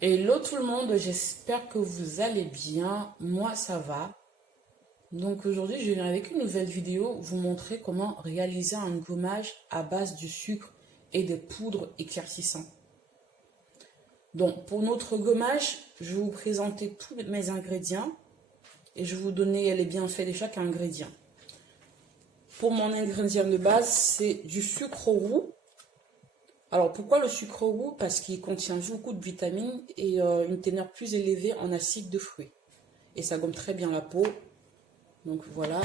Hello tout le monde, j'espère que vous allez bien. Moi ça va. Donc aujourd'hui je viens avec une nouvelle vidéo vous montrer comment réaliser un gommage à base du sucre et des poudres éclaircissantes. Donc pour notre gommage, je vais vous présenter tous mes ingrédients et je vais vous donner les bienfaits de chaque ingrédient. Pour mon ingrédient de base, c'est du sucre roux. Alors pourquoi le sucre roux? Parce qu'il contient beaucoup de vitamines et une teneur plus élevée en acide de fruits. Et ça gomme très bien la peau. Donc voilà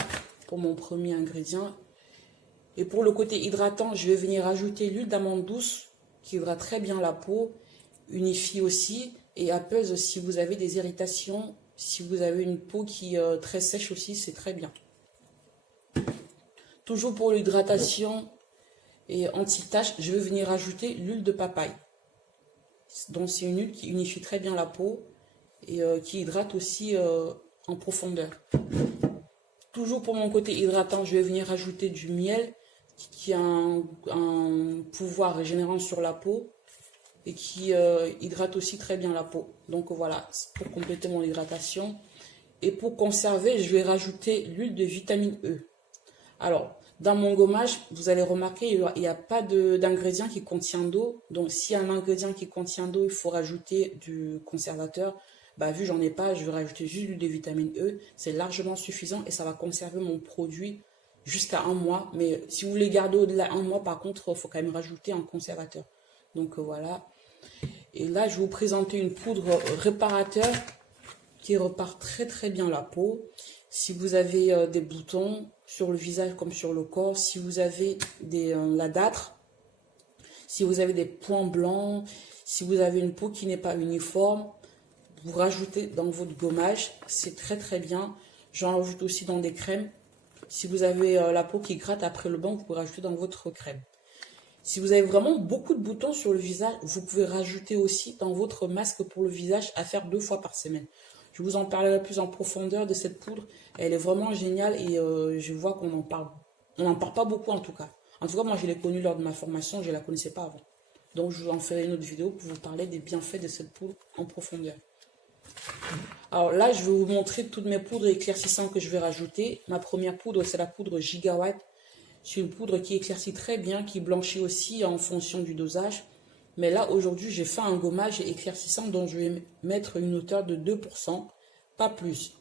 pour mon premier ingrédient. Et pour le côté hydratant, je vais venir ajouter l'huile d'amande douce qui hydrate très bien la peau, unifie aussi et apaise si vous avez des irritations, si vous avez une peau qui est très sèche aussi, c'est très bien. Toujours pour l'hydratation et anti-tache, je vais venir ajouter l'huile de papaye. Donc c'est une huile qui unifie très bien la peau et qui hydrate aussi en profondeur. Toujours pour mon côté hydratant, je vais venir ajouter du miel qui a un pouvoir régénérant sur la peau et qui hydrate aussi très bien la peau. Donc voilà, pour compléter mon hydratation. Et pour conserver, je vais rajouter l'huile de vitamine E. Alors, dans mon gommage, vous allez remarquer, il n'y a pas d'ingrédient qui contient d'eau. Donc, s'il y a un ingrédient qui contient d'eau, il faut rajouter du conservateur. Bah, vu que j'en ai pas, je vais rajouter juste l'huile de vitamine E. C'est largement suffisant et ça va conserver mon produit jusqu'à un mois. Mais si vous voulez garder au-delà d'un mois, par contre, il faut quand même rajouter un conservateur. Donc, voilà. Et là, je vais vous présenter une poudre réparateur qui repart très très bien la peau. Si vous avez des boutons sur le visage comme sur le corps, si vous avez la dâtre, si vous avez des points blancs, si vous avez une peau qui n'est pas uniforme, vous rajoutez dans votre gommage, c'est très très bien. J'en rajoute aussi dans des crèmes. Si vous avez la peau qui gratte après le bain, vous pouvez rajouter dans votre crème. Si vous avez vraiment beaucoup de boutons sur le visage, vous pouvez rajouter aussi dans votre masque pour le visage à faire 2 fois par semaine. Je vous en parlerai plus en profondeur de cette poudre. Elle est vraiment géniale et je vois qu'on en parle. On n'en parle pas beaucoup en tout cas. En tout cas, moi je l'ai connue lors de ma formation, je ne la connaissais pas avant. Donc je vous en ferai une autre vidéo pour vous parler des bienfaits de cette poudre en profondeur. Alors là, je vais vous montrer toutes mes poudres éclaircissantes que je vais rajouter. Ma première poudre, c'est la poudre Gigawatt. C'est une poudre qui éclaircit très bien, qui blanchit aussi en fonction du dosage. Mais là, aujourd'hui, j'ai fait un gommage éclaircissant dont je vais mettre une hauteur de 2%, pas plus.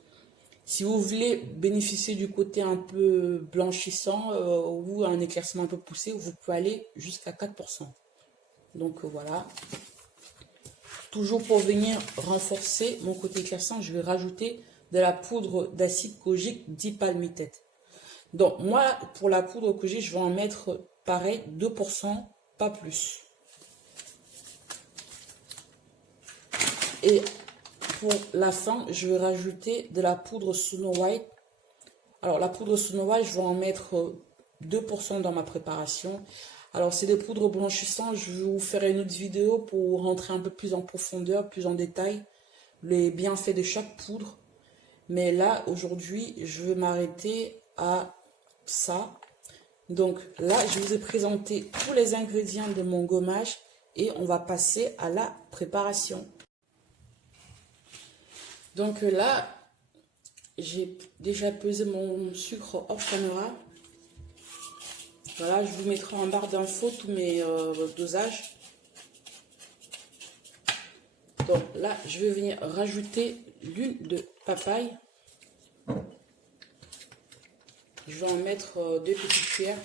Si vous voulez bénéficier du côté un peu blanchissant ou un éclaircissement un peu poussé, vous pouvez aller jusqu'à 4%. Donc voilà. Toujours pour venir renforcer mon côté éclaircissant, je vais rajouter de la poudre d'acide kojique dipalmitate. Donc moi, pour la poudre kojique, je vais en mettre pareil, 2%, pas plus. Et pour la fin, je vais rajouter de la poudre Snow White. Alors la poudre Snow White, je vais en mettre 2% dans ma préparation. Alors c'est des poudres blanchissantes, je vais vous faire une autre vidéo pour rentrer un peu plus en profondeur, plus en détail, les bienfaits de chaque poudre. Mais là, aujourd'hui, je vais m'arrêter à ça. Donc là, je vous ai présenté tous les ingrédients de mon gommage et on va passer à la préparation. Donc là, j'ai déjà pesé mon sucre hors caméra. Voilà, je vous mettrai en barre d'infos tous mes dosages. Donc là, je vais venir rajouter l'huile de papaye. Je vais en mettre 2 petites cuillères.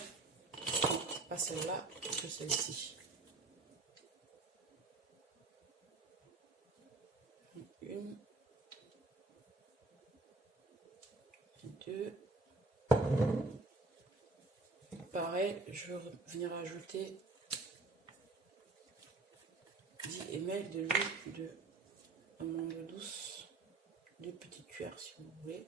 Pas celle-là, que celle-ci. Une. 2. Pareil, je vais venir ajouter 10 ml de l'huile de amande douce, 2 petites cuillères si vous voulez.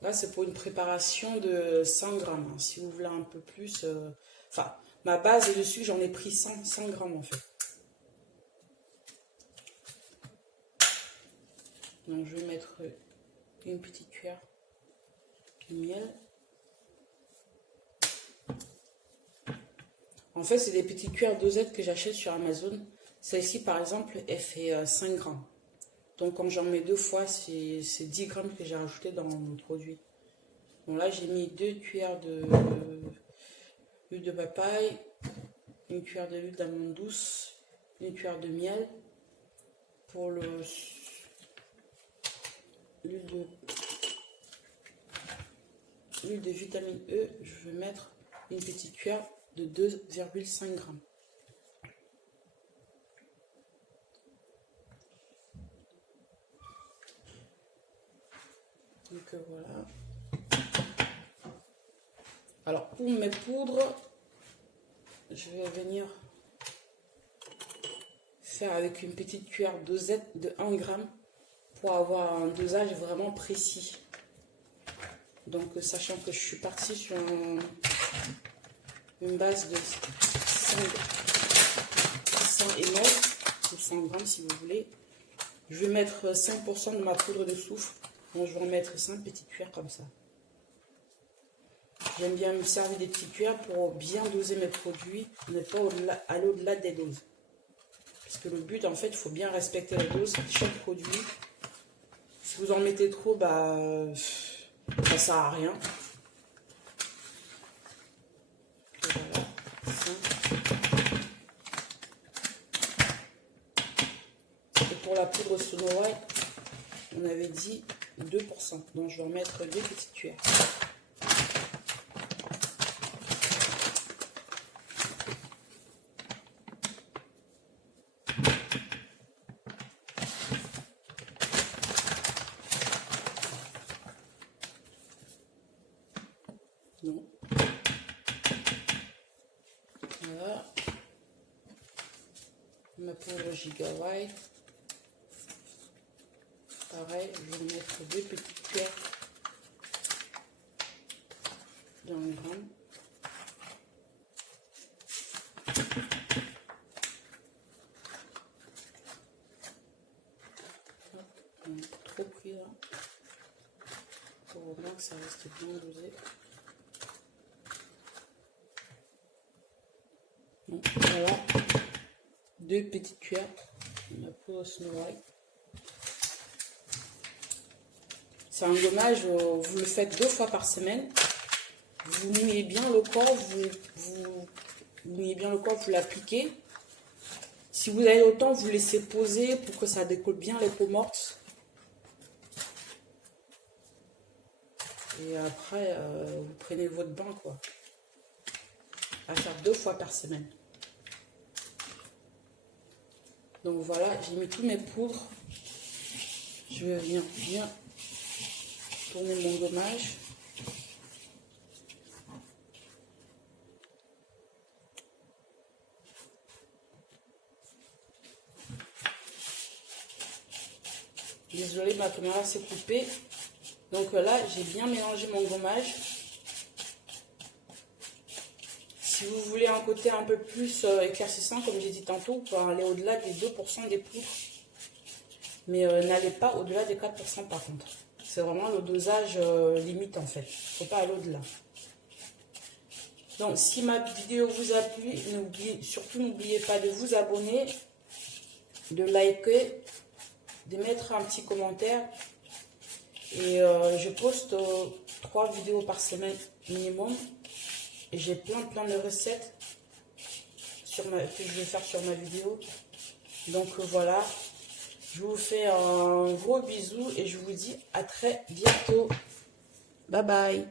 Là, c'est pour une préparation de 100 grammes. Si vous voulez un peu plus, enfin, ma base est dessus, j'en ai pris 100 grammes en fait. Donc, je vais mettre une petite cuillère de miel. En fait, c'est des petites cuillères dosettes que j'achète sur Amazon. Celle-ci, par exemple, elle fait 5 grammes. Donc, quand j'en mets 2 fois, c'est 10 grammes que j'ai rajouté dans mon produit. Bon, là, j'ai mis 2 cuillères d'huile de papaye, une cuillère d'huile d'amande douce, une cuillère de miel. Pour l'huile de vitamine E, je vais mettre une petite cuillère de 2,5 grammes. Donc voilà. Alors pour mes poudres, je vais venir faire avec une petite cuillère dosette de 1 gramme pour avoir un dosage vraiment précis. Donc sachant que je suis partie sur une base de 100 ml ou 100 grammes si vous voulez, je vais mettre 5% de ma poudre de soufre. Donc je vais en mettre 5 petites cuillères comme ça. J'aime bien me servir des petites cuillères pour bien doser mes produits, ne pas aller au-delà des doses. Parce que le but, en fait, il faut bien respecter la dose de chaque produit. Si vous en mettez trop, ça sert à rien. Voilà, et pour la poudre Snow White, on avait dit 2%. Donc je vais en mettre 2 petites cuillères. Non. Voilà. Ma poudre Giga White. Pareil, je vais mettre 2 petites cuillères dans le gramme. On a trop pris là. Pour vraiment que ça reste bien dosé. Bon, voilà. 2 petites cuillères de la poudre Snow White. C'est un gommage, vous le faites 2 fois par semaine. Vous mouillez bien le corps, vous mouillez bien le corps, vous l'appliquez. Si vous avez le temps, vous laissez poser pour que ça décolle bien les peaux mortes. Et après, vous prenez votre bain, quoi. À faire 2 fois par semaine. Donc voilà, j'ai mis tous mes poudres. Je vais venir bien tourner mon gommage. Désolée, ma caméra s'est coupée. Donc là, j'ai bien mélangé mon gommage. Si vous voulez un côté un peu plus éclaircissant, comme j'ai dit tantôt, vous pouvez aller au-delà des 2% des poudres. Mais n'allez pas au-delà des 4% par contre. C'est vraiment le dosage limite en fait. Il ne faut pas aller au-delà. Donc si ma vidéo vous a plu, surtout n'oubliez pas de vous abonner, de liker, de mettre un petit commentaire. Et je poste 3 vidéos par semaine minimum. Et j'ai plein de recettes que je vais faire sur ma vidéo. Donc voilà. Je vous fais un gros bisou et je vous dis à très bientôt. Bye bye.